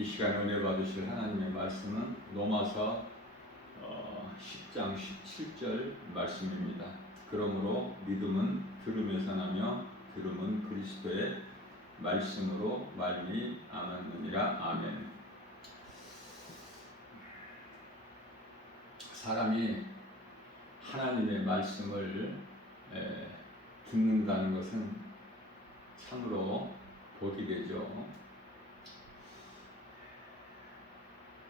이 시간에 은혜 받으실 하나님의 말씀은 로마서 10장 17절 말씀입니다. 그러므로 믿음은 들음에서 나며 들음은 그리스도의 말씀으로 말미암았느니라. 아멘. 사람이 하나님의 말씀을 듣는다는 것은 참으로 복이 되죠.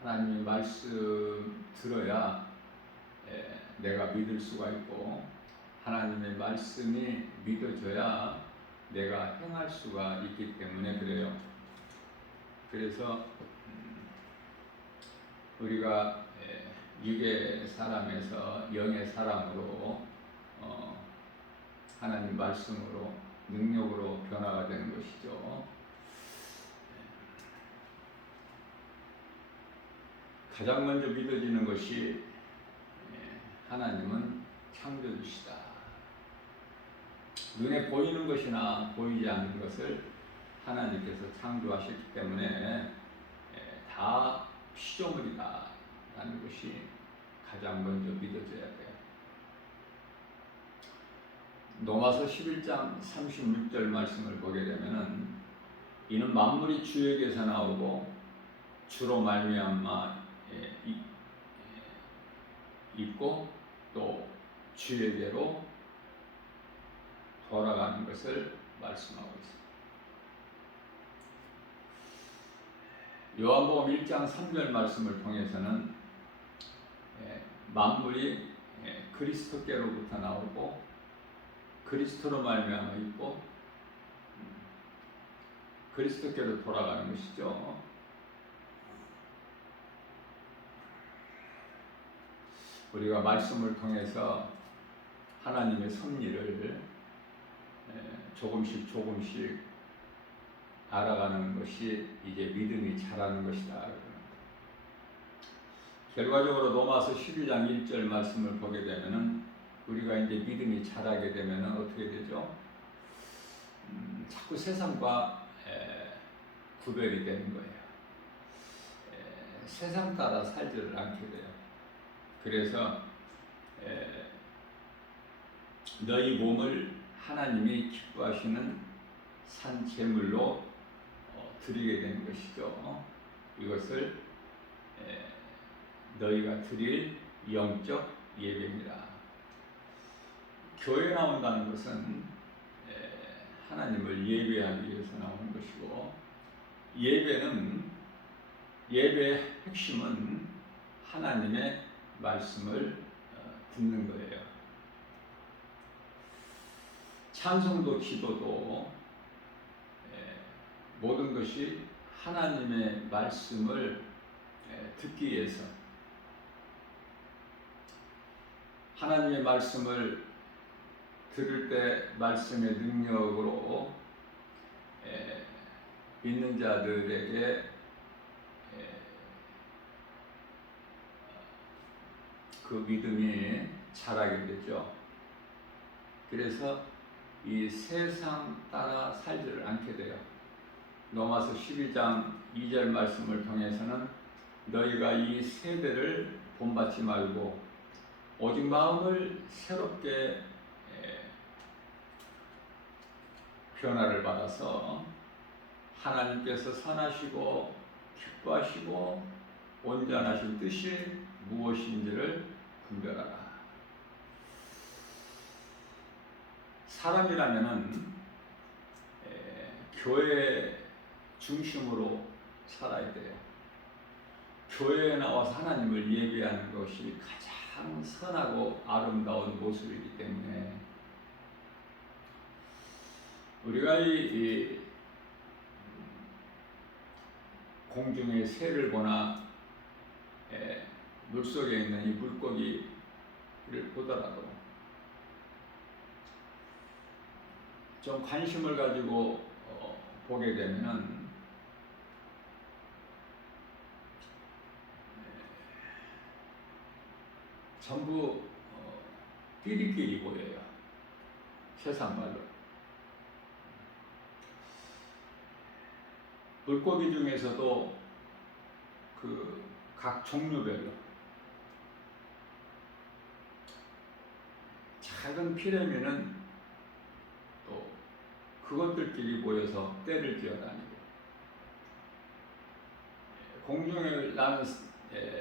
하나님의 말씀 들어야 내가 믿을 수가 있고, 하나님의 말씀이 믿어져야 내가 행할 수가 있기 때문에 그래요. 그래서 우리가 육의 사람에서 영의 사람으로 하나님 말씀으로 능력으로 변화가 되는 것이죠. 가장 먼저 믿어지는 것이 하나님은 창조주시다. 눈에 보이는 것이나 보이지 않는 것을 하나님께서 창조하셨기 때문에 다 피조물이다 라는 것이 가장 먼저 믿어져야 돼요. 로마서 11장 36절 말씀을 보게 되면은 이는 만물이 주에게서 나오고 주로 말미암아 있고 또 주에게로 돌아가는 것을 말씀하고 있습니다. 요한복음 1장 3절 말씀을 통해서는 만물이 그리스도께로부터 나오고 그리스도로 말미암아 있고 그리스도께로 돌아가는 것이죠. 우리가 말씀을 통해서 하나님의 섭리를 조금씩 알아가는 것이 이제 믿음이 자라는 것이다. 결과적으로 로마서 12장 1절 말씀을 보게 되면은 우리가 이제 믿음이 자라게 되면은 어떻게 되죠? 자꾸 세상과 구별이 되는 거예요. 세상 따라 살지를 않게 돼요. 그래서 너희 몸을 하나님이 기뻐하시는 산 제물로 드리게 되는 것이죠. 이것을 너희가 드릴 영적 예배입니다. 교회에 나온다는 것은 하나님을 예배하기 위해서 나오는 것이고, 예배의 핵심은 하나님의 말씀을 듣는 거예요. 찬송도 기도도 모든 것이 하나님의 말씀을 듣기 위해서, 하나님의 말씀을 들을 때 말씀의 능력으로 믿는 자들에게 그 믿음이 자라게 되죠. 그래서 이 세상 따라 살지를 않게 돼요. 로마서 12장 2절 말씀을 통해서는 너희가 이 세대를 본받지 말고 오직 마음을 새롭게 변화를 받아서 하나님께서 선하시고 기뻐하시고 온전하신 뜻이 무엇인지를 분별하라. 사람이라면은 교회 중심으로 살아야 돼요. 교회에 나와서 하나님을 예배하는 것이 가장 선하고 아름다운 모습이기 때문에 우리가 이 공중의 새를 보나 물속에 있는 이 물고기를 보더라도 좀 관심을 가지고 보게 되면은 전부 끼리끼리 보여요. 세상 말로. 물고기 중에서도 각 종류별로 작은 피레미는 또 그것들끼리 모여서 떼를 지어다니고, 공중에 나는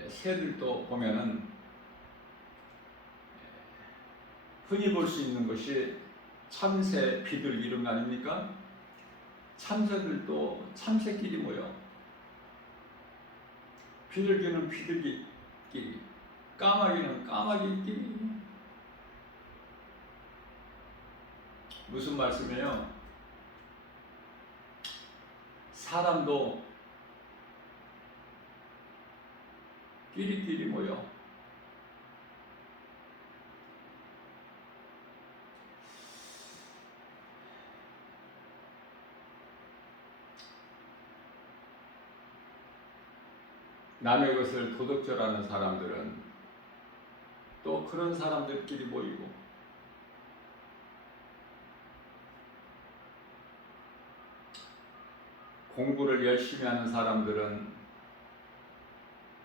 새들도 보면은 흔히 볼 수 있는 것이 참새, 비둘기 이런 거 아닙니까? 참새들도 참새끼리 모여, 비둘기는 비둘기끼리, 까마귀는 까마귀끼리. 무슨 말씀이에요? 사람도 끼리끼리 모여 남의 것을 도둑질하는 사람들은 또 그런 사람들끼리 모이고, 공부를 열심히 하는 사람들은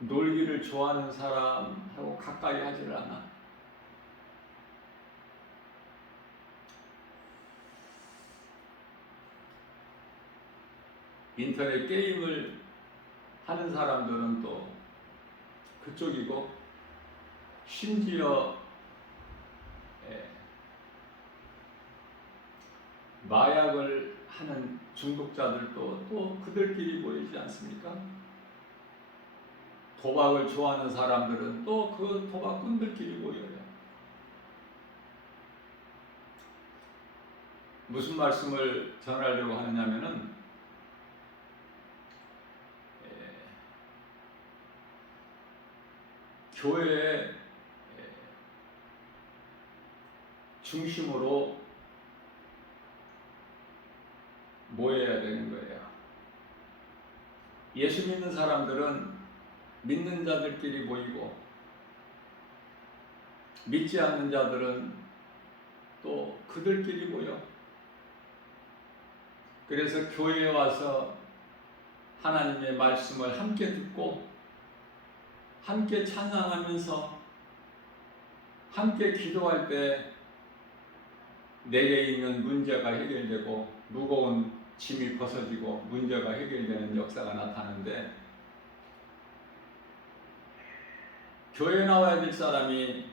놀기를 좋아하는 사람하고 가까이 하지를 않아. 인터넷 게임을 하는 사람들은 또 그쪽이고, 심지어 마약을 하는 중독자들도 또 그들끼리 모이지 않습니까? 도박을 좋아하는 사람들은 또 그 도박꾼들끼리 모여요. 무슨 말씀을 전하려고 하느냐면은, 교회의 중심으로 모여야 되는 거예요. 예수 믿는 사람들은 믿는 자들끼리 모이고, 믿지 않는 자들은 또 그들끼리 모여. 그래서 교회에 와서 하나님의 말씀을 함께 듣고, 함께 찬양하면서, 함께 기도할 때 내게 있는 문제가 해결되고, 무거운 짐이 벗어지고 문제가 해결되는 역사가 나타나는데, 교회 나와야 될 사람이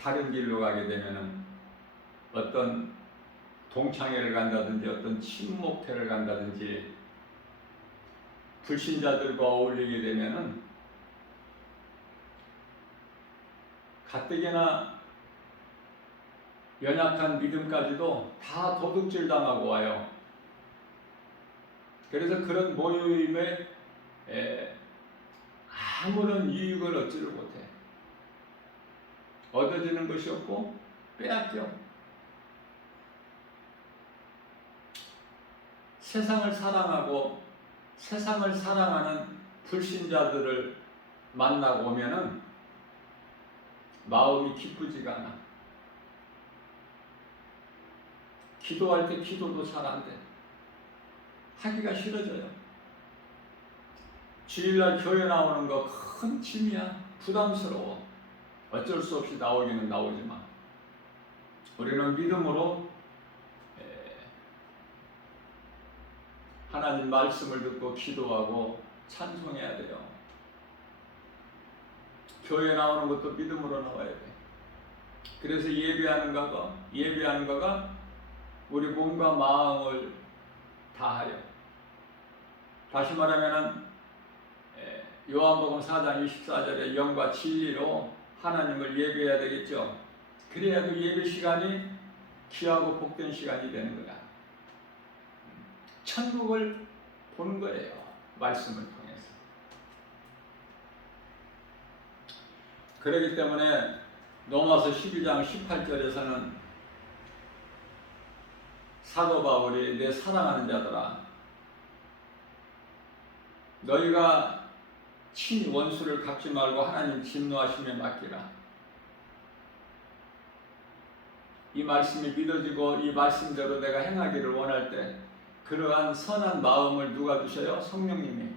다른 길로 가게 되면은, 어떤 동창회를 간다든지 어떤 친목회를 간다든지 불신자들과 어울리게 되면은 가뜩이나 연약한 믿음까지도 다 도둑질 당하고 와요. 그래서 그런 모임에 아무런 유익을 얻지를 못해. 얻어지는 것이 없고 빼앗겨. 세상을 사랑하고 세상을 사랑하는 불신자들을 만나고 오면은 마음이 기쁘지가 않아. 기도할 때 기도도 잘 안 돼. 하기가 싫어져요. 주일날 교회 나오는 거 큰 짐이야. 부담스러워. 어쩔 수 없이 나오기는 나오지만, 우리는 믿음으로 하나님 말씀을 듣고 기도하고 찬송해야 돼요. 교회 나오는 것도 믿음으로 나와야 돼. 그래서 예배하는 거가 우리 몸과 마음을 다하여, 다시 말하면 요한복음 4장 24절에 영과 진리로 하나님을 예배해야 되겠죠. 그래야 그 예배 시간이 귀하고 복된 시간이 되는 거야. 천국을 보는 거예요. 말씀을 통해서. 그렇기 때문에 로마서 12장 18절에서는 사도 바울이, 내 사랑하는 자들아, 너희가 친히 원수를 갚지 말고 하나님 진노하심에 맡기라. 이 말씀이 믿어지고 이 말씀대로 내가 행하기를 원할 때, 그러한 선한 마음을 누가 주셔요? 성령님이.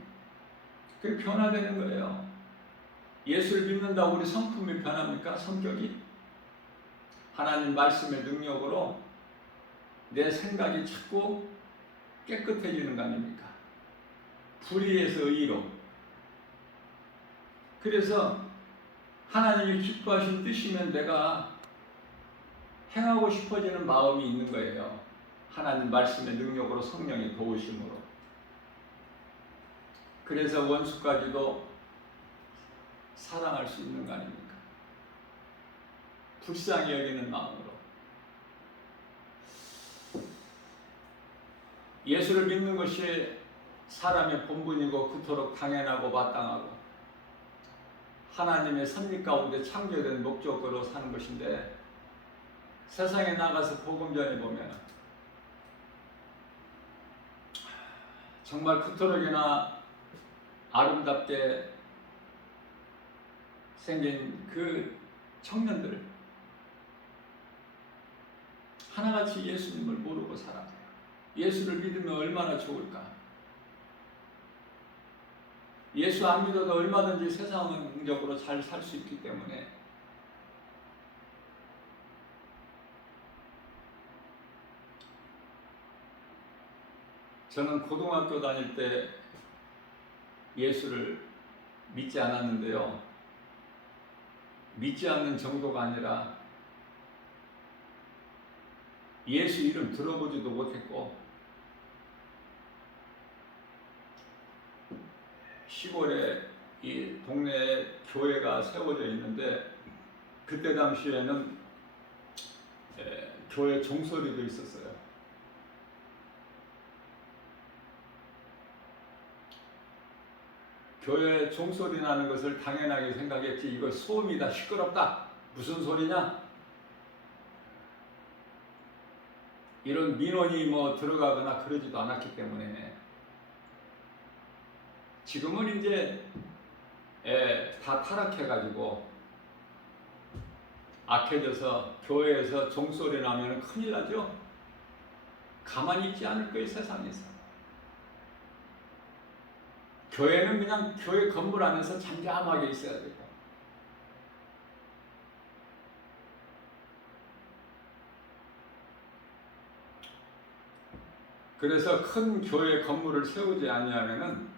그게 변화되는 거예요. 예수를 믿는다고 우리 성품이 변합니까? 성격이? 하나님 말씀의 능력으로 내 생각이 자꾸 깨끗해지는 거 아닙니까? 불의에서 의로. 그래서 하나님이 기뻐하신 뜻이면 내가 행하고 싶어지는 마음이 있는 거예요. 하나님 말씀의 능력으로, 성령의 도우심으로. 그래서 원수까지도 사랑할 수 있는 거 아닙니까? 불쌍히 여기는 마음으로. 예수를 믿는 것이 사람의 본분이고 그토록 당연하고 마땅하고 하나님의 섭리 가운데 창조된 목적으로 사는 것인데, 세상에 나가서 복음 전해보면 정말 그토록이나 아름답게 생긴 그 청년들 하나같이 예수님을 모르고 살아가요. 예수를 믿으면 얼마나 좋을까? 예수 안 믿어도 얼마든지 세상적으로 잘 살 수 있기 때문에 저는 고등학교 다닐 때 예수를 믿지 않았는데요. 믿지 않는 정도가 아니라 예수 이름 들어보지도 못했고 시골에 이 동네에 교회가 세워져 있는데 그때 당시에는 교회 종소리도 있었어요. 교회 종소리 나는 것을 당연하게 생각했지, 이거 소음이다, 시끄럽다, 무슨 소리냐? 이런 민원이 뭐 들어가거나 그러지도 않았기 때문에 지금은 이제 다 타락해가지고 악해져서 교회에서 종소리 나면 큰일 나죠. 가만히 있지 않을 거예요, 세상에서. 교회는 그냥 교회 건물 안에서 잠잠하게 있어야 되고, 그래서 큰 교회 건물을 세우지 아니하면은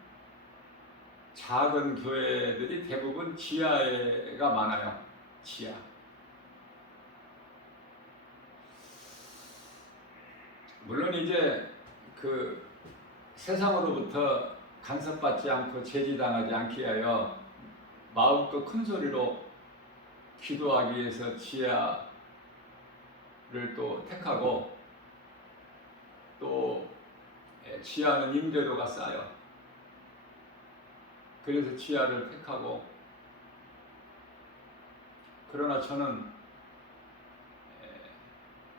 작은 교회들이 대부분 지하가 많아요. 지하. 물론 이제 그 세상으로부터 간섭받지 않고 제지당하지 않기 위하여 마음껏 큰 소리로 기도하기 위해서 지하를 또 택하고, 또 지하는 임대료가 싸요. 그래서 지하를 택하고, 그러나 저는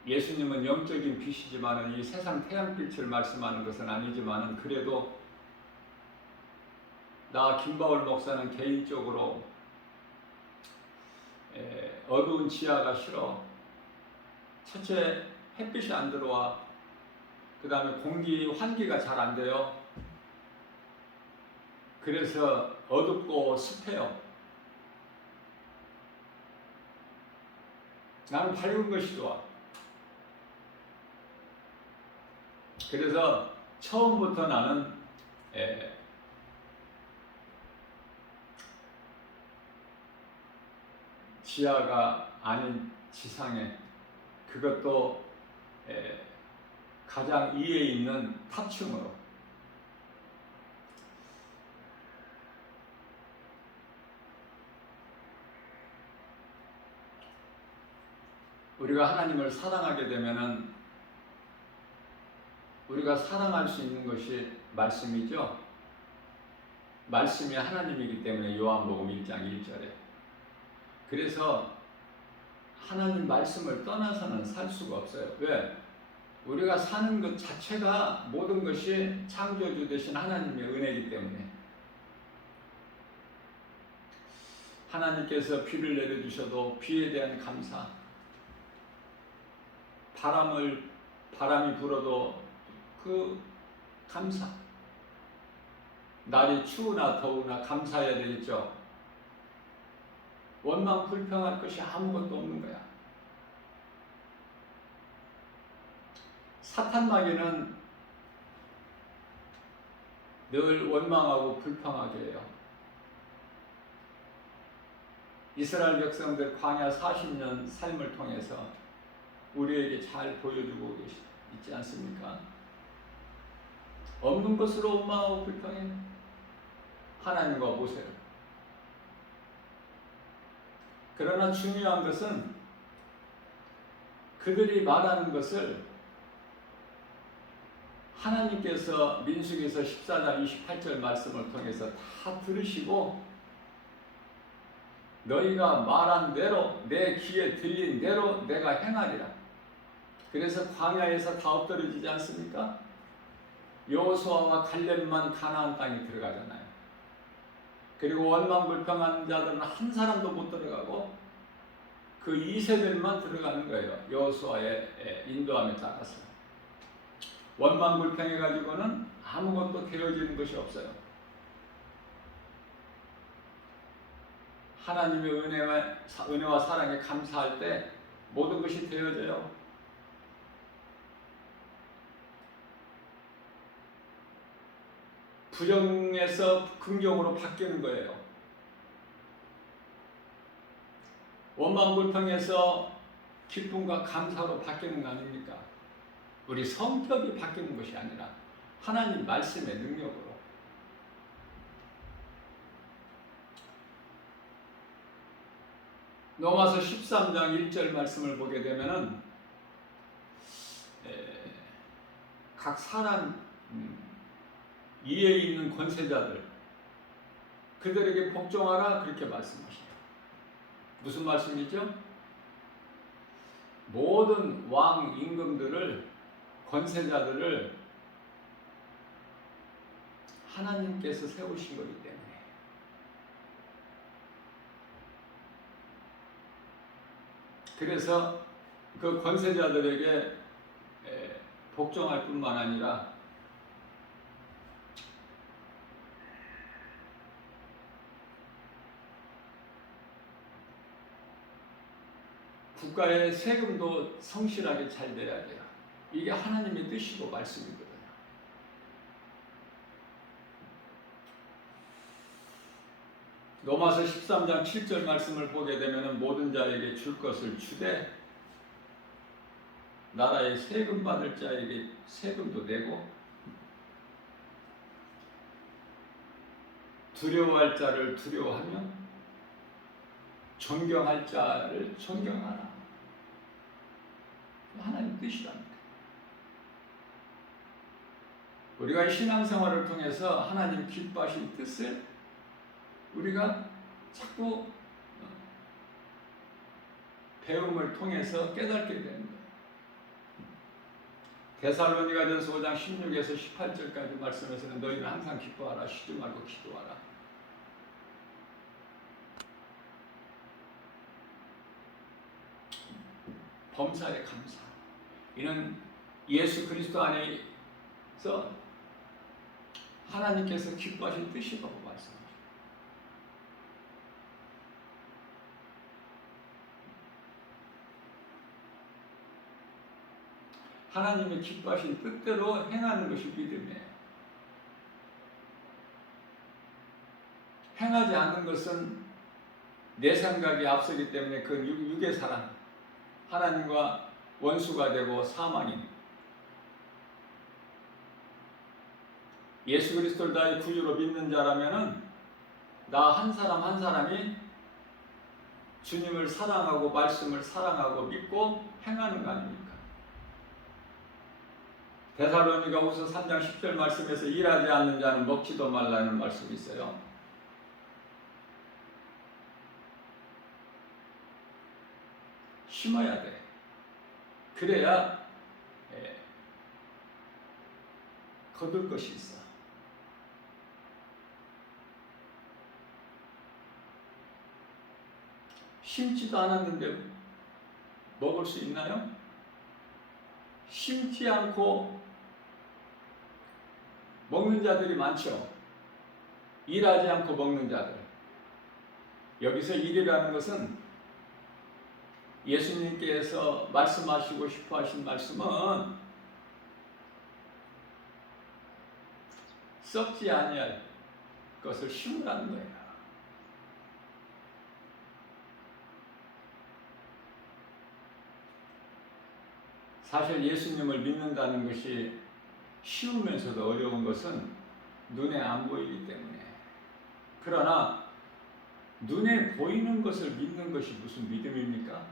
예수님은 영적인 빛이지만 이 세상 태양빛을 말씀하는 것은 아니지만 그래도 나 김바울 목사는 개인적으로 어두운 지하가 싫어. 첫째, 햇빛이 안 들어와. 그 다음에 환기가 잘 안 돼요. 그래서 어둡고 습해요. 나는 밝은 것이 좋아. 그래서 처음부터 나는 지하가 아닌 지상에, 그것도 가장 위에 있는 탑층으로. 우리가 하나님을 사랑하게 되면은 우리가 사랑할 수 있는 것이 말씀이죠. 말씀이 하나님이기 때문에 요한복음 1장 1절에. 그래서 하나님 말씀을 떠나서는 살 수가 없어요. 왜? 우리가 사는 것 자체가 모든 것이 창조주 되신 하나님의 은혜이기 때문에. 하나님께서 비를 내려주셔도 비에 대한 감사, 바람이 불어도 그 감사, 날이 추우나 더우나 감사해야 되겠죠. 원망 불평할 것이 아무것도 없는 거야. 사탄 마귀는 늘 원망하고 불평하게 해요. 이스라엘 백성들 광야 40년 삶을 통해서 우리에게 잘 보여주고 있지 않습니까? 없는 것으로 원망하고 불평해. 하나님과 모세를. 그러나 중요한 것은 그들이 말하는 것을 하나님께서 민수기에서 14장 28절 말씀을 통해서 다 들으시고 너희가 말한 대로 내 귀에 들린 대로 내가 행하리라. 그래서 광야에서 다 엎드려지지 않습니까? 여호수아와 갈렙만 가나안 땅에 들어가잖아요. 그리고 원망불평한 자들은 한 사람도 못 들어가고 그 2세들만 들어가는 거예요. 여호수아의 인도함에 따라서. 원망불평해 가지고는 아무것도 되어지는 것이 없어요. 하나님의 은혜와 사랑에 감사할 때 모든 것이 되어져요. 부정에서 긍정으로 바뀌는 거예요. 원망불평에서 기쁨과 감사로 바뀌는 거 아닙니까? 우리 성격이 바뀌는 것이 아니라 하나님 말씀의 능력으로. 로마서 13장 1절 말씀을 보게 되면은 각 사람 위에 있는 권세자들 그들에게 복종하라 그렇게 말씀하십니다. 무슨 말씀이죠? 모든 왕 임금들을 권세자들을 하나님께서 세우신 거기 때문에 그래서 그 권세자들에게 복종할 뿐만 아니라 국가의 세금도 성실하게 잘 내야 돼요. 이게 하나님의 뜻이고 말씀이거든요. 로마서 13장 7절 말씀을 보게 되면 모든 자에게 줄 것을 주되 나라의 세금 받을 자에게 세금도 내고 두려워할 자를 두려워하며 존경할 자를 존경하라. 하나님 뜻이랍니다. 우리가 신앙생활을 통해서 하나님 기뻐하신 뜻을 우리가 자꾸 배움을 통해서 깨닫게 되는 거예요. 데살로니가전서 5장 16에서 18절까지 말씀에서는 너희는 항상 기뻐하라, 쉬지 말고 기도하라. 범사에 감사. 이는 예수 그리스도 안에서 하나님께서 기뻐하신 뜻이라고 말씀하십니다. 하나님의 기뻐하신 뜻대로 행하는 것이 믿음이에요. 행하지 않는 것은 내 생각이 앞서기 때문에 그 육의 사람, 하나님과 원수가 되고 사망입니다. 예수 그리스도를 나의 구주로 믿는 자라면은 나 한 사람 한 사람이 주님을 사랑하고 말씀을 사랑하고 믿고 행하는 거 아닙니까? 데살로니가후서 3장 10절 말씀에서 일하지 않는 자는 먹지도 말라는 말씀이 있어요. 심어야 돼. 그래야 거둘 것이 있어. 심지도 않았는데 먹을 수 있나요? 심지 않고 먹는 자들이 많죠. 일하지 않고 먹는 자들. 여기서 일이라는 것은 예수님께서 말씀하시고 싶어 하신 말씀은 썩지 아니할 것을 심으라는 거예요. 사실 예수님을 믿는다는 것이 쉬우면서도 어려운 것은 눈에 안 보이기 때문에. 그러나 눈에 보이는 것을 믿는 것이 무슨 믿음입니까?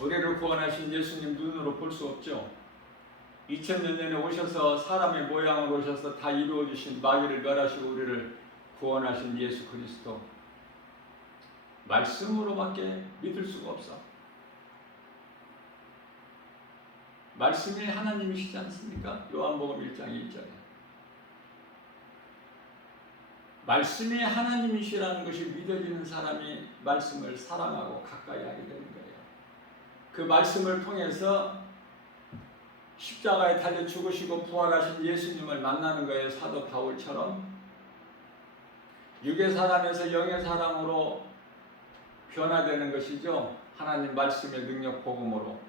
우리를 구원하신 예수님 눈으로 볼 수 없죠. 2000년 전에 오셔서 사람의 모양으로 오셔서 다 이루어주신 마귀를 멸하시고 우리를 구원하신 예수 그리스도, 말씀으로밖에 믿을 수가 없어. 말씀이 하나님이시지 않습니까? 요한복음 1장 1절에 말씀이 하나님이시라는 것이 믿어지는 사람이 말씀을 사랑하고 가까이 하게 되는 거예요. 그 말씀을 통해서 십자가에 달려 죽으시고 부활하신 예수님을 만나는 거예요. 사도 바울처럼 육의 사람에서 영의 사람으로 변화되는 것이죠. 하나님 말씀의 능력 복음으로.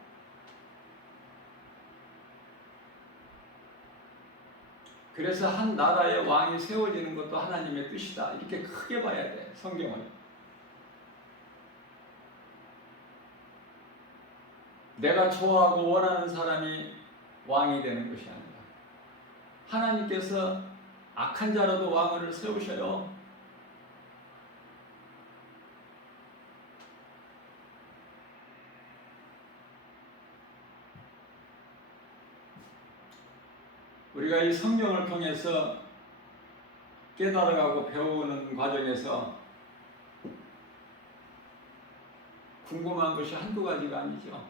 그래서 한 나라의 왕이 세워지는 것도 하나님의 뜻이다. 이렇게 크게 봐야 돼, 성경을. 내가 좋아하고 원하는 사람이 왕이 되는 것이 아니라 하나님께서 악한 자라도 왕을 세우셔요. 우리가 이 성경을 통해서 깨달아가고 배우는 과정에서 궁금한 것이 한두 가지가 아니죠.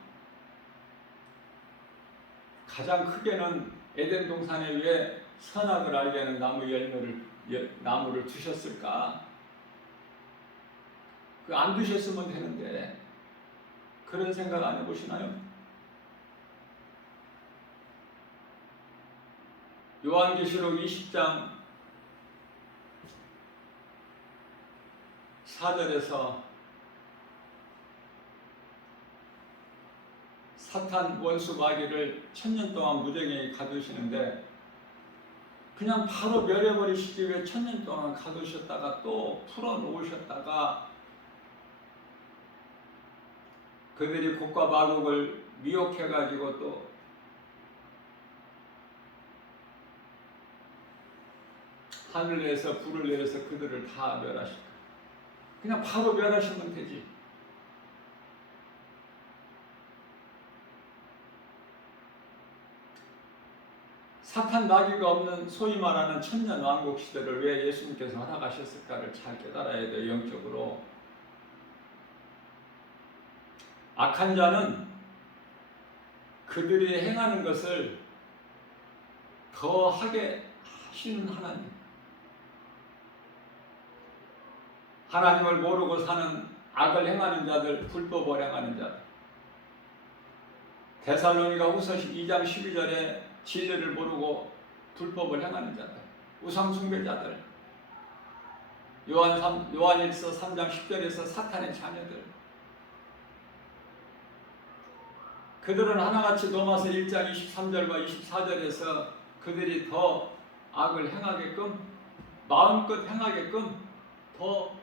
가장 크게는 에덴 동산에 왜 선악을 알게 하는 나무를 두셨을까? 안 두셨으면 되는데 그런 생각 안 해보시나요? 요한계시록 20장 4절에서 사탄 원수 마귀를 1000년 동안 무정히 가두시는데 그냥 바로 멸해버리시지 왜 1000년 동안 가두셨다가 또 풀어놓으셨다가 그들이 곡과 마곡을 미혹해가지고 또 하늘에서 불을 내려서 그들을 다 멸하실까? 그냥 바로 멸하시면 되지. 사탄 마귀가 없는 소위 말하는 천년 왕국 시대를 왜 예수님께서 허락하셨을까를 잘 깨달아야 돼요. 영적으로. 악한 자는 그들이 행하는 것을 더 하게 하시는 하나님. 하나님을 모르고 사는 악을 행하는 자들, 불법을 행하는 자들. 데살로니가 후서 2장 12절에 진리를 모르고 불법을 행하는 자들, 우상 숭배자들. 요한일서 3장 10절에서 사탄의 자녀들. 그들은 하나같이 로마서 1장 23절과 24절에서 그들이 더 악을 행하게끔, 마음껏 행하게끔 더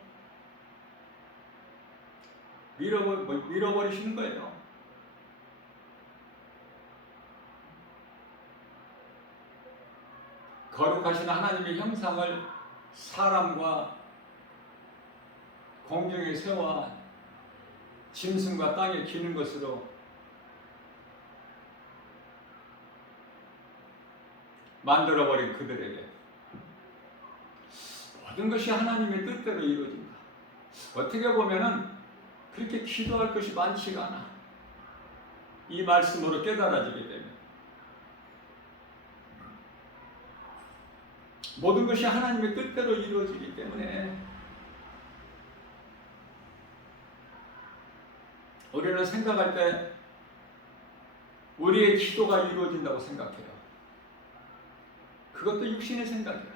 밀어버리시는 거예요. 거룩하신 하나님의 형상을 사람과 공중에 세워 짐승과 땅에 기는 것으로 만들어버린 그들에게 모든 것이 하나님의 뜻대로 이루어진다. 어떻게 보면은 그렇게 기도할 것이 많지가 않아. 이 말씀으로 깨달아지게 되면 모든 것이 하나님의 뜻대로 이루어지기 때문에 우리는 생각할 때 우리의 기도가 이루어진다고 생각해요. 그것도 육신의 생각이야.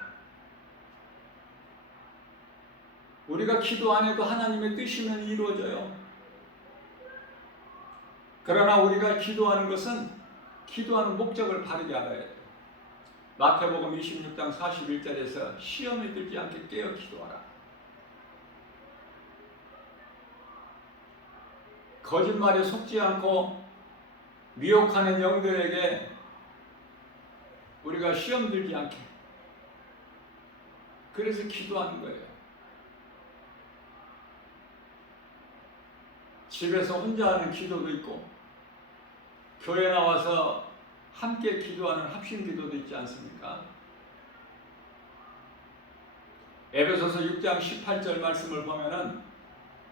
우리가 기도 안 해도 하나님의 뜻이면 이루어져요. 그러나 우리가 기도하는 것은 기도하는 목적을 바르게 알아야 돼요. 마태복음 26장 41절에서 시험에 들지 않게 깨어 기도하라. 거짓말에 속지 않고 미혹하는 영들에게 우리가 시험 들지 않게, 그래서 기도하는 거예요. 집에서 혼자 하는 기도도 있고 교회 나와서 함께 기도하는 합심 기도도 있지 않습니까? 에베소서 6장 18절 말씀을 보면은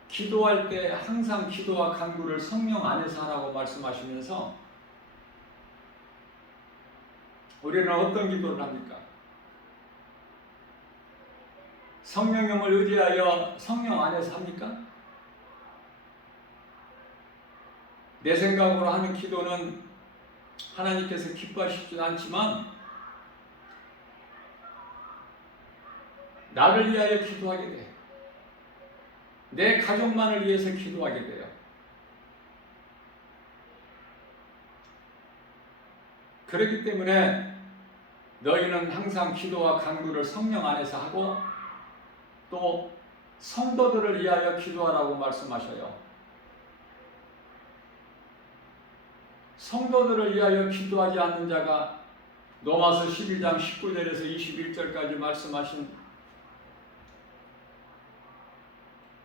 기도할 때 항상 기도와 간구를 성령 안에서 하라고 말씀하시면서 우리는 어떤 기도를 합니까? 성령님을 의지하여 성령 안에서 합니까? 내 생각으로 하는 기도는 하나님께서 기뻐하시지 않지만 나를 위하여 기도하게 돼. 내 가족만을 위해서 기도하게 돼요. 그렇기 때문에 너희는 항상 기도와 간구를 성령 안에서 하고 또 성도들을 위하여 기도하라고 말씀하셔요. 성도들을 위하여 기도하지 않는 자가 로마서 11장 19절에서 21절까지 말씀하신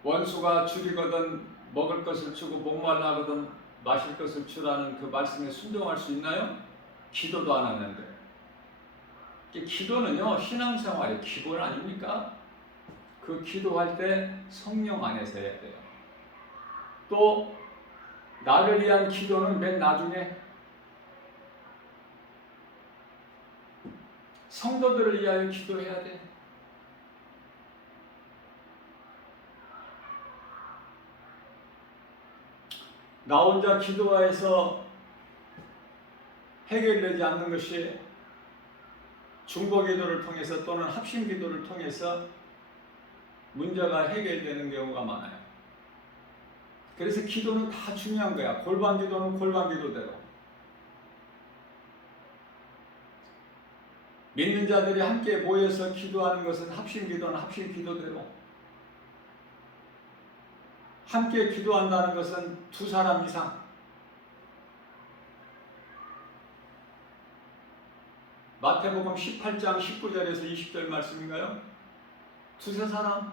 원수가 줄이거든 먹을 것을 주고 목말라거든 마실 것을 주라는 그 말씀에 순종할 수 있나요? 기도도 안 하는데. 기도는요, 신앙생활의 기본 아닙니까? 그 기도할 때 성령 안에서 해야 돼요. 또 나를 위한 기도는 맨 나중에 성도들을 위하여 기도해야 돼. 나 혼자 기도해서 해결되지 않는 것이 중보기도를 통해서 또는 합심기도를 통해서 문제가 해결되는 경우가 많아요. 그래서 기도는 다 중요한 거야. 골방기도는 골방기도대로. 믿는 자들이 함께 모여서 기도하는 것은 합심기도는 합심기도대로. 함께 기도한다는 것은 두 사람 이상. 마태복음 18장 19절에서 20절 말씀인가요? 두세 사람?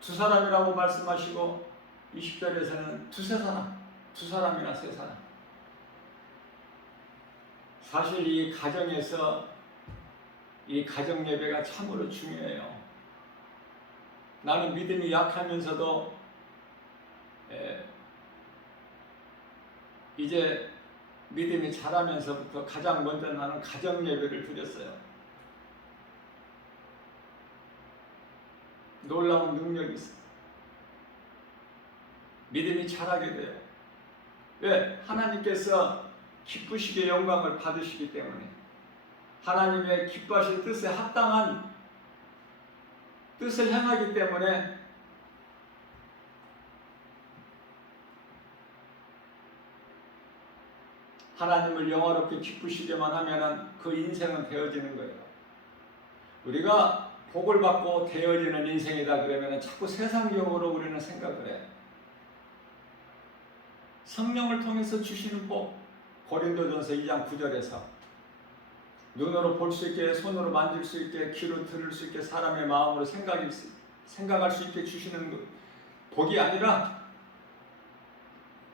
두 사람이라고 말씀하시고 20절에서는 두세 사람, 두 사람이나 세 사람. 사실 이 가정에서 이 가정 예배가 참으로 중요해요. 나는 믿음이 약하면서도 이제 믿음이 자라면서부터 가장 먼저 나는 가정 예배를 드렸어요. 놀라운 능력이 있어요. 믿음이 자라게 돼요. 왜? 하나님께서 기쁘시게 영광을 받으시기 때문에, 하나님의 기뻐하실 뜻에 합당한 뜻을 향하기 때문에 하나님을 영화롭게 기쁘시게만 하면 그 인생은 되어지는 거예요. 우리가 복을 받고 되어지는 인생이다 그러면 자꾸 세상적으로 우리는 생각을 해. 성령을 통해서 주시는 복, 고린도전서 2장 9절에서 눈으로 볼 수 있게, 손으로 만질 수 있게, 귀로 들을 수 있게, 사람의 마음으로 생각할 수 있게 주시는 것, 복이 아니라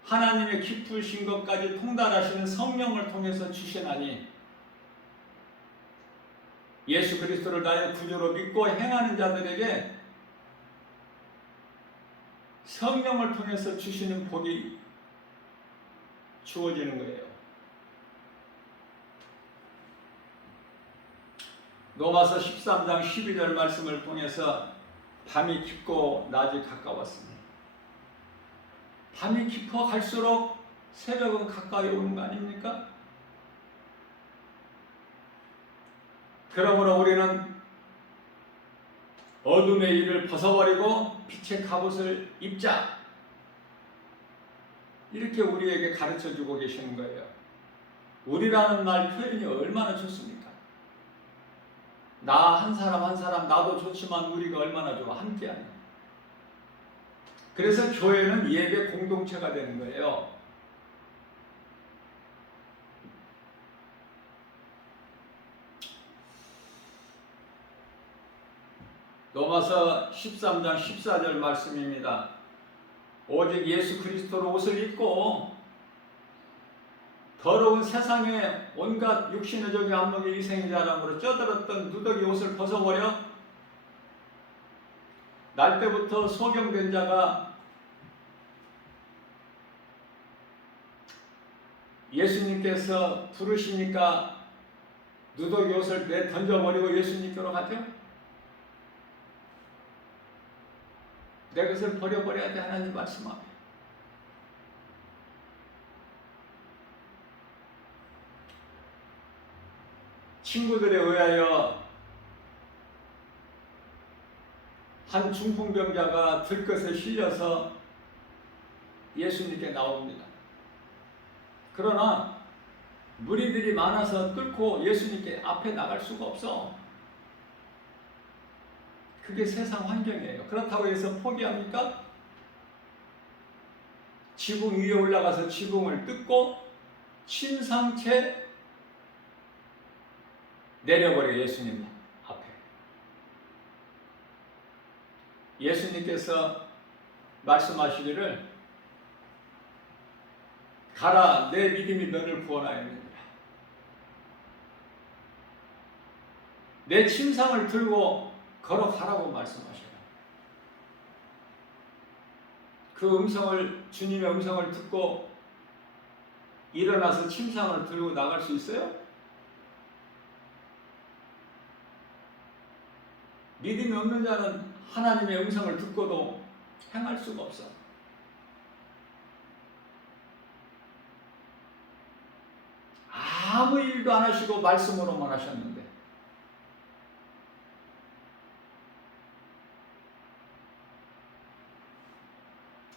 하나님의 기쁘신 것까지 통달하시는 성령을 통해서 주시나니, 예수 그리스도를 나의 구주로 믿고 행하는 자들에게 성령을 통해서 주시는 복이 주어지는 거예요. 로마서 13장 12절 말씀을 통해서 밤이 깊고 낮이 가까웠습니다. 밤이 깊어 갈수록 새벽은 가까이 오는 거 아닙니까? 그러므로 우리는 어둠의 일을 벗어버리고 빛의 갑옷을 입자. 이렇게 우리에게 가르쳐주고 계시는 거예요. 우리라는 말 표현이 얼마나 좋습니까? 나 한 사람 한 사람 나도 좋지만 우리가 얼마나 좋아. 함께하는. 그래서 교회는 예배 공동체가 되는 거예요. 로마서 13장 14절 말씀입니다. 오직 예수 그리스도로 옷을 입고 더러운 세상에 온갖 육신의 적이 안목의 이생의 자랑으로 쪄들었던 누더기 옷을 벗어버려 날 때부터 소경된 자가 예수님께서 부르시니까 누더기 옷을 내 던져버리고 예수님께로 가죠? 내 것을 버려버려야 돼. 하나님 말씀 앞에. 친구들에 의하여 한 중풍병자가 들것에 실려서 예수님께 나옵니다. 그러나 무리들이 많아서 뚫고 예수님께 앞에 나갈 수가 없어. 그게 세상 환경이에요. 그렇다고 해서 포기합니까? 지붕 위에 올라가서 지붕을 뜯고 침상채 내려버려. 예수님 앞에. 예수님께서 말씀하시기를 가라, 내 믿음이 너를 구원하였느니라. 내 침상을 들고 걸어가라고 말씀하셔요. 그 음성을, 주님의 음성을 듣고 일어나서 침상을 들고 나갈 수 있어요? 믿음이 없는 자는 하나님의 음성을 듣고도 행할 수가 없어. 아무 일도 안 하시고 말씀으로만 하셨는데.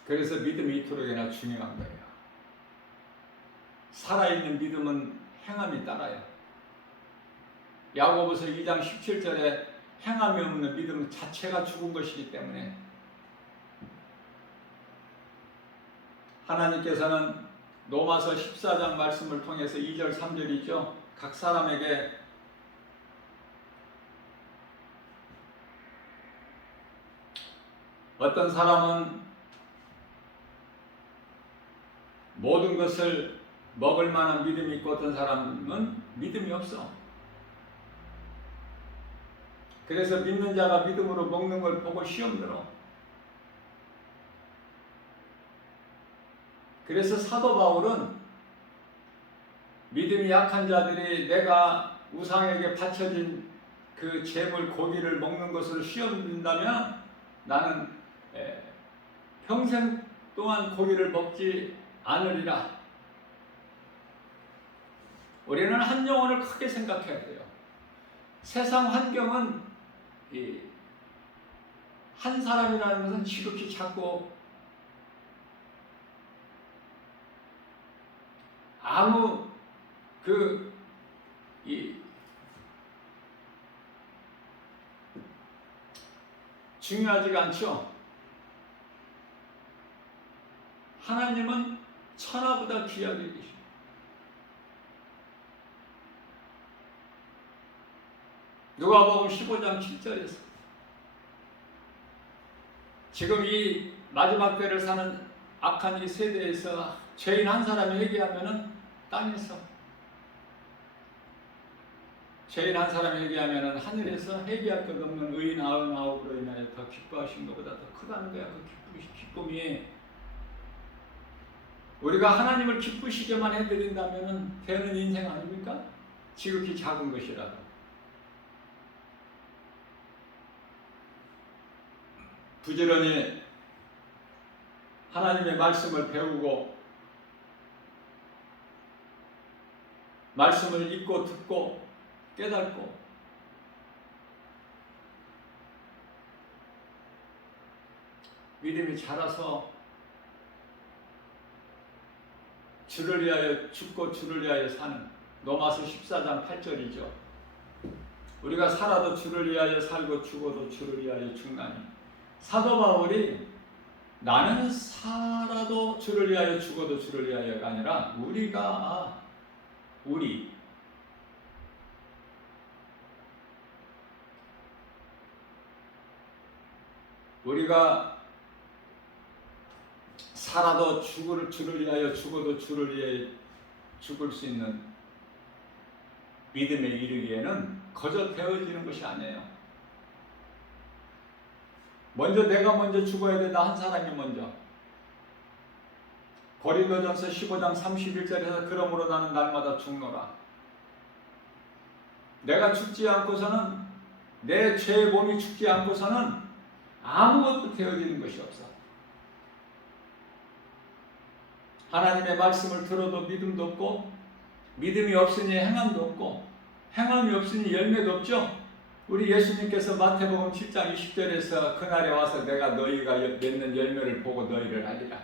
그래서 믿음이 이토록이나 중요한 거예요. 살아있는 믿음은 행함이 따라요. 야고보서 2장 17절에 행함이 없는 믿음 자체가 죽은 것이기 때문에 하나님께서는 로마서 14장 말씀을 통해서 2절 3절이죠. 각 사람에게 어떤 사람은 모든 것을 먹을 만한 믿음이 있고 어떤 사람은 믿음이 없어. 그래서 믿는 자가 믿음으로 먹는 걸 보고 시험 들어. 그래서 사도 바울은 믿음이 약한 자들이 내가 우상에게 바쳐진 그 재물 고기를 먹는 것을 시험 든다면 나는 평생 동안 고기를 먹지 않으리라. 우리는 한 영혼을 크게 생각해야 돼요. 세상 환경은 한 사람이라는 것은 지극히 작고 아무 중요하지가 않죠. 하나님은 천하보다 귀하게 계십니다. 누가복음 15장 7절에서 지금 이 마지막 때를 사는 악한 이 세대에서 죄인 한 사람이 회개하면은 땅에서, 죄인 한 사람이 회개하면은 하늘에서 회개할 것 없는 의인 99으로 인하여 더 기뻐하신 것보다 더 크다는 거야. 그 기쁨이 우리가 하나님을 기쁘시게만 해드린다면은 되는 인생 아닙니까? 지극히 작은 것이라도. 부지런히 하나님의 말씀을 배우고 말씀을 읽고 듣고 깨닫고 믿음이 자라서 주를 위하여 죽고 주를 위하여 사는 로마서 14장 8절이죠. 우리가 살아도 주를 위하여 살고 죽어도 주를 위하여 죽나니. 사도 바울이 나는 살아도 주를 위하여 죽어도 주를 위하여가 아니라 우리가 살아도 주를 위하여 죽어도 주를 위하여 죽을 수 있는 믿음에 이르기에는 거저 되어지는 것이 아니에요. 내가 먼저 죽어야 된다. 한 사람이 먼저. 고린도전서 15장 31절에서 그러므로 나는 날마다 죽노라. 내가 죽지 않고서는, 내 죄의 몸이 죽지 않고서는 아무것도 되어지는 것이 없어. 하나님의 말씀을 들어도 믿음도 없고, 믿음이 없으니 행함도 없고, 행함이 없으니 열매도 없죠. 우리 예수님께서 마태복음 7장 20절에서 그날에 와서 내가 너희가 맺는 열매를 보고 너희를 알리라.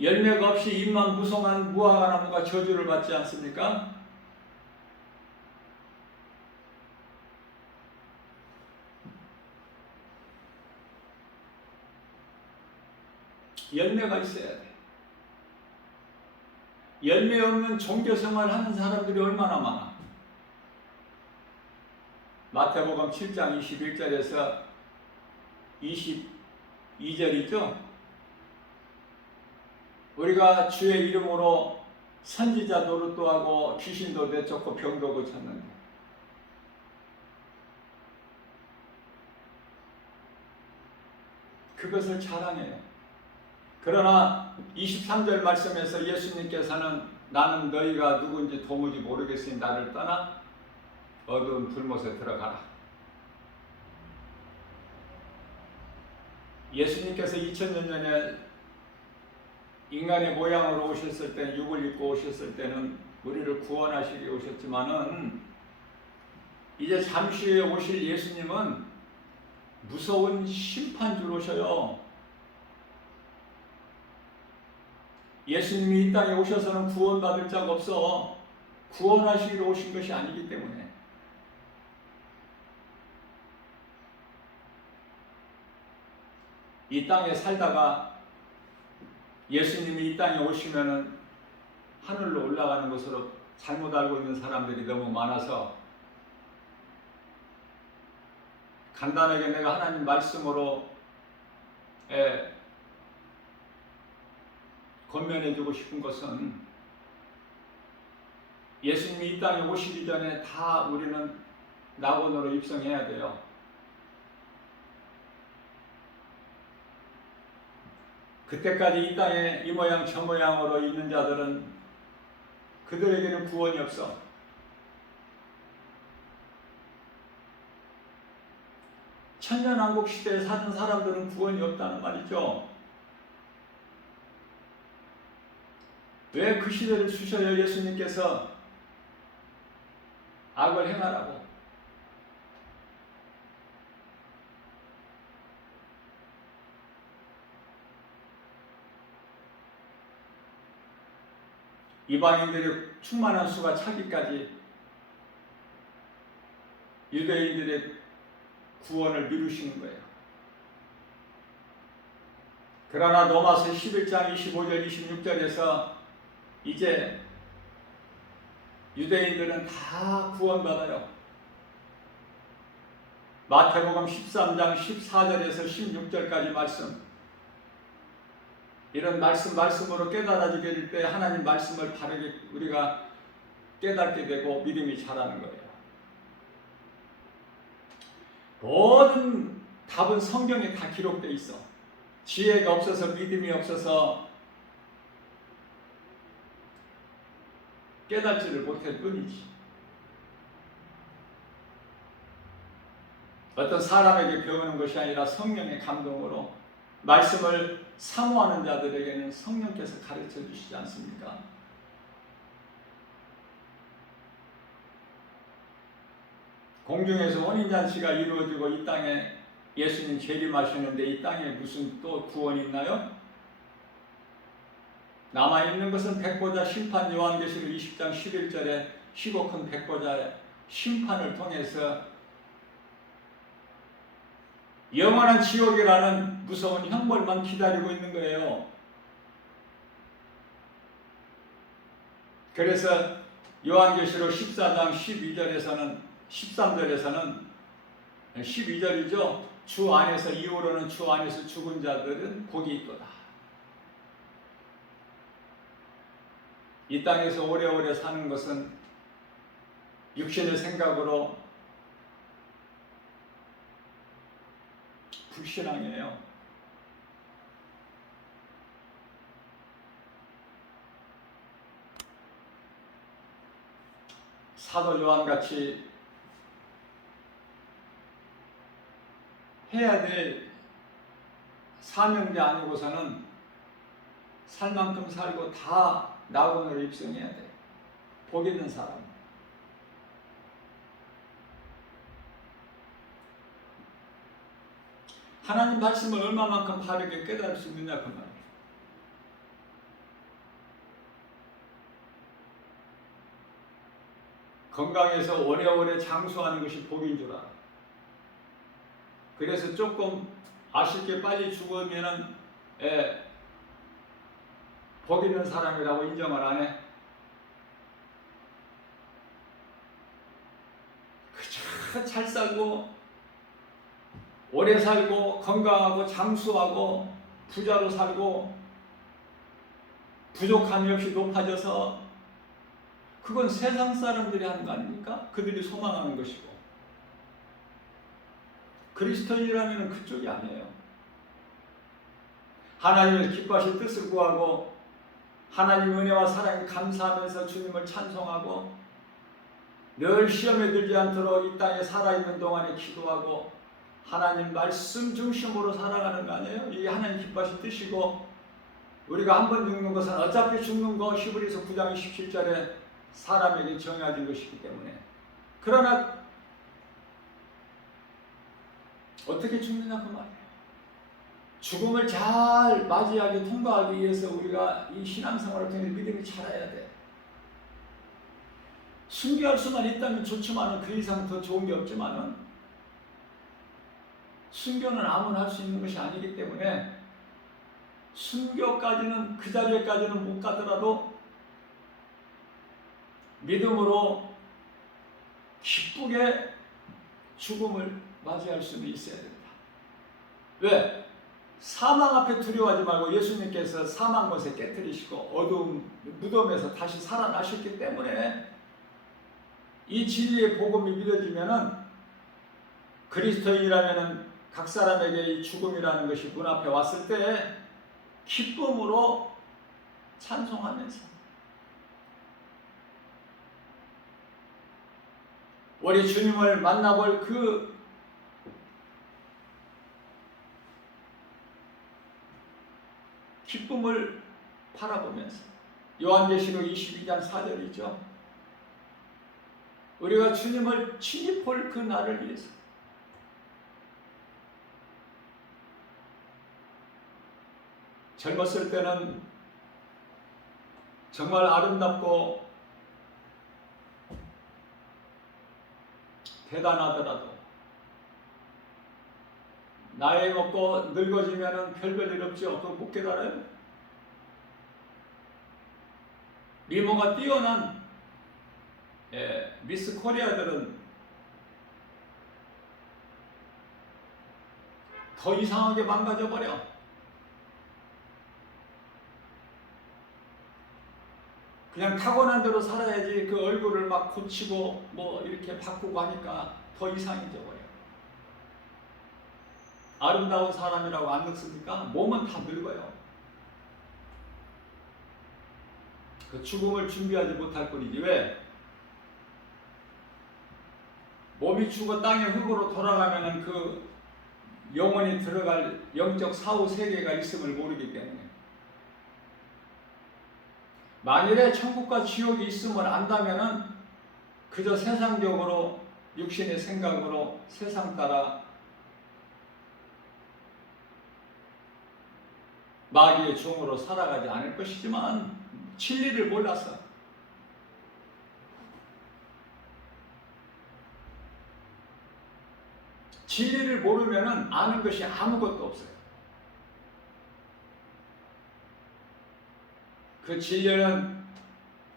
열매가 없이 잎만 무성한 무화과나무가 저주를 받지 않습니까? 열매가 있어야 돼. 열매 없는 종교생활 하는 사람들이 얼마나 많아. 마태복음 7장 21절에서 22절이죠. 우리가 주의 이름으로 선지자 노릇도 하고 귀신도 내쫓고 병도 고쳤는데 그것을 자랑해요. 그러나 23절 말씀에서 예수님께서는 나는 너희가 누군지 도무지 모르겠으니 나를 떠나 어두운 불못에 들어가라. 예수님께서 2000년 전에 인간의 모양으로 오셨을 때, 육을 입고 오셨을 때는 우리를 구원하시기 오셨지만은 이제 잠시 후에 오실 예수님은 무서운 심판주로 오셔요. 예수님이 이 땅에 오셔서는 구원받을 자가 없어. 구원하시기로 오신 것이 아니기 때문에. 이 땅에 살다가 예수님이 이 땅에 오시면은 하늘로 올라가는 것으로 잘못 알고 있는 사람들이 너무 많아서 간단하게 내가 하나님 말씀으로 권면해주고 싶은 것은 예수님이 이 땅에 오시기 전에 다 우리는 낙원으로 입성해야 돼요. 그때까지 이 땅에 이 모양 저 모양으로 있는 자들은 그들에게는 구원이 없어. 천년왕국 시대에 사는 사람들은 구원이 없다는 말이죠. 왜 그 시대를 주셔요? 예수님께서 악을 행하라고. 이방인들의 충만한 수가 차기까지 유대인들의 구원을 미루시는 거예요. 그러나 로마서 11장 25절 26절에서 이제 유대인들은 다 구원받아요. 마태복음 13장 14절에서 16절까지 말씀, 이런 말씀으로 깨달아지게 될 때 하나님 말씀을 바르게 우리가 깨닫게 되고 믿음이 자라는 거예요. 모든 답은 성경에 다 기록되어 있어. 지혜가 없어서, 믿음이 없어서 깨닫지를 못할 뿐이지. 어떤 사람에게 배우는 것이 아니라 성령의 감동으로 말씀을 사모하는 자들에게는 성령께서 가르쳐 주시지 않습니까? 공중에서 혼인잔치가 이루어지고 이 땅에 예수님 재림하시는데 이 땅에 무슨 또 구원이 있나요? 남아있는 것은 백보자 심판, 요한계시록 20장 11절에 희고 큰 백보자의 심판을 통해서 영원한 지옥이라는 무서운 형벌만 기다리고 있는 거예요. 그래서 요한계시록 14장 12절에서는 13절에서는 12절이죠. 주 안에서 이후로는 주 안에서 죽은 자들은 복이 있도다. 이 땅에서 오래오래 사는 것은 육신의 생각으로 불신앙이에요. 사도 요한같이 해야 될 사명자 아니고서는 살 만큼 살고 다 낙원으로 입성해야 돼. 복 있는 사람. 하나님 말씀을 얼마만큼 바르게 깨달을 수 있느냐 그 말이에요. 건강해서 오래오래 장수하는 것이 복인 줄 알아. 그래서 조금 아쉽게 빨리 죽으면은 복 있는 사람이라고 인정을 안 해. 그저 잘 살고 오래 살고 건강하고 장수하고 부자로 살고 부족함이 없이 높아져서 그건 세상 사람들이 하는 거 아닙니까? 그들이 소망하는 것이고 그리스도인이라면 그쪽이 아니에요. 하나님의 기뻐하실 뜻을 구하고 하나님 은혜와 사랑에 감사하면서 주님을 찬송하고 늘 시험에 들지 않도록 이 땅에 살아있는 동안에 기도하고 하나님 말씀 중심으로 살아가는 거 아니에요? 이게 하나님 기뻐하실 뜻이고 우리가 한 번 죽는 것은 어차피 죽는 거 히브리서 9장 27절에 사람에게 정해진 것이기 때문에 그러나 어떻게 죽느냐 그 말이에요. 죽음을 잘 맞이하기 통과하기 위해서 우리가 이 신앙생활을 통해 믿음이 자라야 돼. 순교할 수만 있다면 좋지만은 그 이상 더 좋은 게 없지만은 순교는 아무나 할 수 있는 것이 아니기 때문에 순교까지는 그 자리에까지는 못 가더라도 믿음으로 기쁘게 죽음을 맞이할 수는 있어야 된다. 왜? 사망 앞에 두려워하지 말고 예수님께서 사망 것에 깨뜨리시고 어두운 무덤에서 다시 살아나셨기 때문에 이 진리의 복음이 믿어지면은 그리스도인이라면은 각 사람에게 이 죽음이라는 것이 문 앞에 왔을 때 기쁨으로 찬송하면서 우리 주님을 만나볼 그 기쁨을 바라보면서 요한계시록 22장 4절이죠. 우리가 주님을 침입할 그 날을 위해서 젊었을 때는 정말 아름답고 대단하더라도 나이 먹고 늙어지면은 별별 일 없죠. 그거 못 깨달아요. 미모가 뛰어난 미스 코리아들은 더 이상하게 망가져버려. 그냥 타고난 대로 살아야지 그 얼굴을 막 고치고 뭐 이렇게 바꾸고 하니까 더 이상해져 버려. 아름다운 사람이라고 안 늙습니까? 몸은 다 늙어요. 그 죽음을 준비하지 못할 뿐이지. 왜? 몸이 죽어 땅의 흙으로 돌아가면은 그 영혼이 들어갈 영적 사후 세계가 있음을 모르기 때문에 만일에 천국과 지옥이 있음을 안다면은 그저 세상적으로 육신의 생각으로 세상 따라 마귀의 종으로 살아가지 않을 것이지만 진리를 몰라서 진리를 모르면 아는 것이 아무것도 없어요. 그 진리는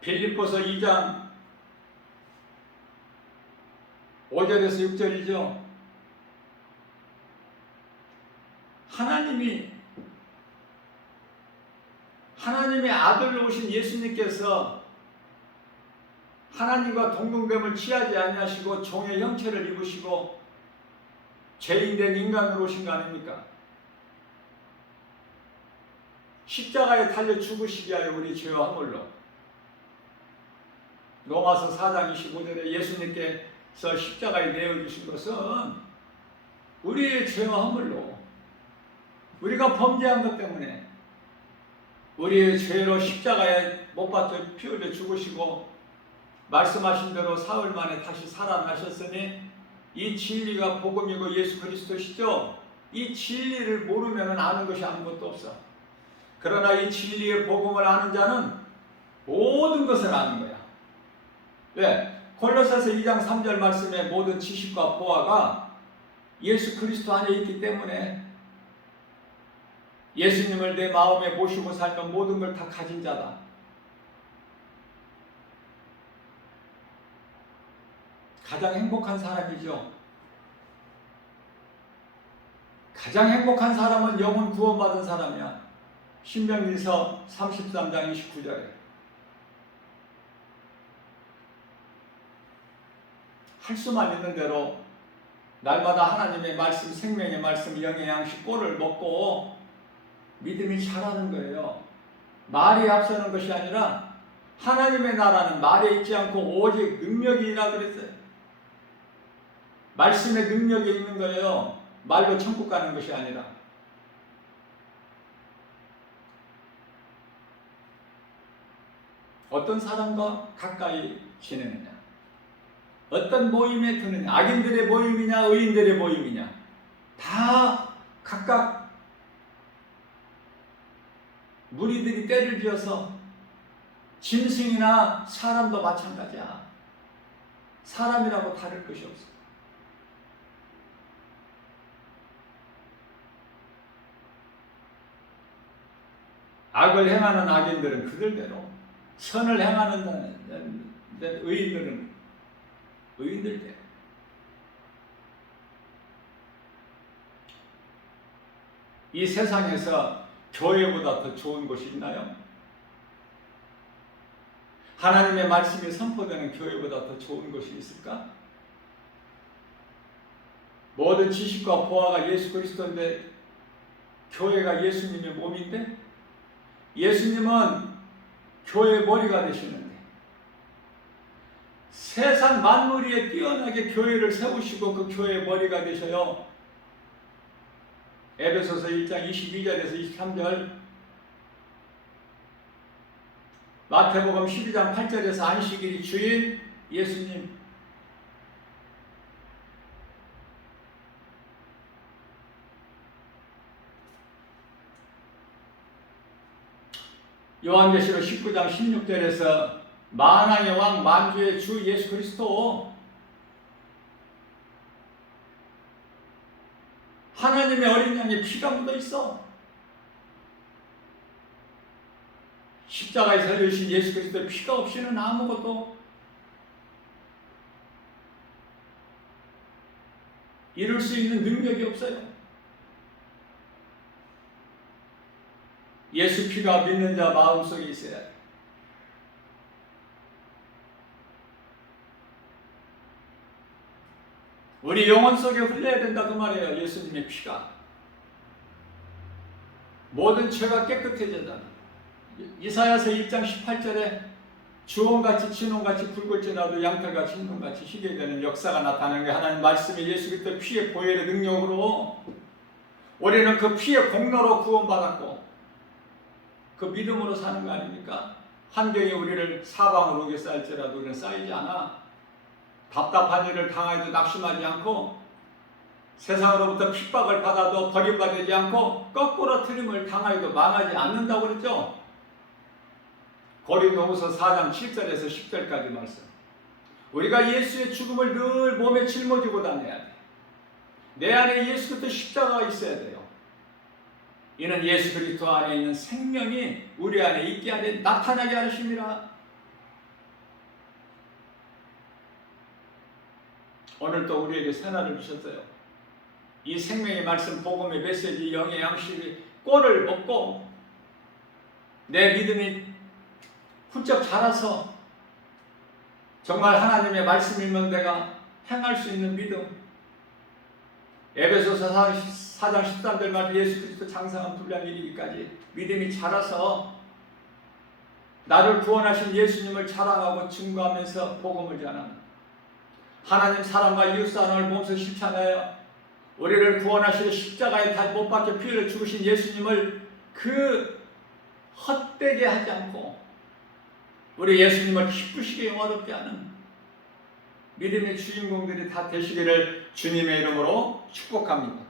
빌립보서 2장 5절에서 6절이죠. 하나님의 아들로 오신 예수님께서 하나님과 동등됨을 취하지 아니하시고 종의 형체를 입으시고 죄인된 인간으로 오신 거 아닙니까? 십자가에 달려 죽으시기 위하여 우리 죄와 허물로. 로마서 4장 25절에 예수님께서 십자가에 내어주신 것은 우리의 죄와 허물로, 우리가 범죄한 것 때문에 우리의 죄로 십자가에 못 박혀 피 흘려 죽으시고 말씀하신 대로 사흘 만에 다시 살아나셨으니 이 진리가 복음이고 예수 그리스도시죠. 이 진리를 모르면 아는 것이 아무것도 없어. 그러나 이 진리의 복음을 아는 자는 모든 것을 아는 거야. 왜? 골로새서 2장 3절 말씀에 모든 지식과 보화가 예수 그리스도 안에 있기 때문에 예수님을 내 마음에 모시고 살면 모든 걸 다 가진 자다. 가장 행복한 사람이죠. 가장 행복한 사람은 영혼 구원받은 사람이야. 신명기서 33장 29절에 할 수만 있는 대로 날마다 하나님의 말씀, 생명의 말씀, 영의 양식 꼴을 먹고 믿음이 자라는 거예요. 말이 앞서는 것이 아니라 하나님의 나라는 말에 있지 않고 오직 능력이라 그랬어요. 말씀의 능력이 있는 거예요. 말로 천국 가는 것이 아니라. 어떤 사람과 가까이 지내느냐, 어떤 모임에 드느냐, 악인들의 모임이냐 의인들의 모임이냐, 다 각각 무리들이 때를 지어서 짐승이나 사람도 마찬가지야. 사람이라고 다를 것이 없어. 악을 행하는 악인들은 그들대로, 선을 행하는 의인들은 의인들대로. 이 세상에서 교회보다 더 좋은 곳이 있나요? 하나님의 말씀이 선포되는 교회보다 더 좋은 곳이 있을까? 모든 지식과 보화가 예수 그리스도인데 교회가 예수님의 몸인데 예수님은 교회의 머리가 되시는데 세상 만물 위에 뛰어나게 교회를 세우시고 그 교회의 머리가 되셔요. 에베소서 1장 22절에서 23절, 마태복음 12장 8절에서 안식일이 주인 예수님, 요한계시록 19장 16절에서 만왕의 왕 만주의 주 예수 그리스도, 하나님의 어린 양의 피가 묻어 있어. 십자가에 달려주신 예수 그리스도의 피가 없이는 아무것도 이룰 수 있는 능력이 없어요. 예수 피가 믿는 자 마음속에 있어야 돼. 우리 영혼 속에 흘러야 된다 그 말이에요. 예수님의 피가. 모든 죄가 깨끗해지잖아. 이사야서 1장 18절에 주홍같이 진홍같이 붉을지라도 양털같이 흰동같이 희게 되는 역사가 나타나는 게 하나님 말씀이 예수 그리스도 피의 보혈의 능력으로 우리는 그 피의 공로로 구원받았고 그 믿음으로 사는 거 아닙니까? 환경이 우리를 사방으로 오게 쌓일지라도 우리는 쌓이지 않아. 답답한 일을 당해도 낙심하지 않고 세상으로부터 핍박을 받아도 버림받지 않고 거꾸로 트림을 당하여도 망하지 않는다고 그랬죠. 고린도후서 4장 7절에서 10절까지 말씀. 우리가 예수의 죽음을 늘 몸에 짊어지고 다녀야 돼. 내 안에 예수 그리스도 십자가가 있어야 돼요. 이는 예수 그리스도 안에 있는 생명이 우리 안에 있게 하되 나타나게 하심이라. 오늘도 우리에게 새날을 주셨어요. 이 생명의 말씀, 복음의 메시지, 영의 양식이 꼴을 먹고 내 믿음이 훌쩍 자라서 정말 하나님의 말씀이면 내가 행할 수 있는 믿음. 에베소서 4장 13절 말씀, 예수 그리스도 장성한 분량이 이르기까지 믿음이 자라서 나를 구원하신 예수님을 자랑하고 증거하면서 복음을 전하는 하나님 사랑과 이웃 사랑을 몸소 실천하여 우리를 구원하시려 십자가에 못 박혀 피를 죽으신 예수님을 그 헛되게 하지 않고 우리 예수님을 기쁘시게 영화롭게 하는 믿음의 주인공들이 다 되시기를 주님의 이름으로 축복합니다.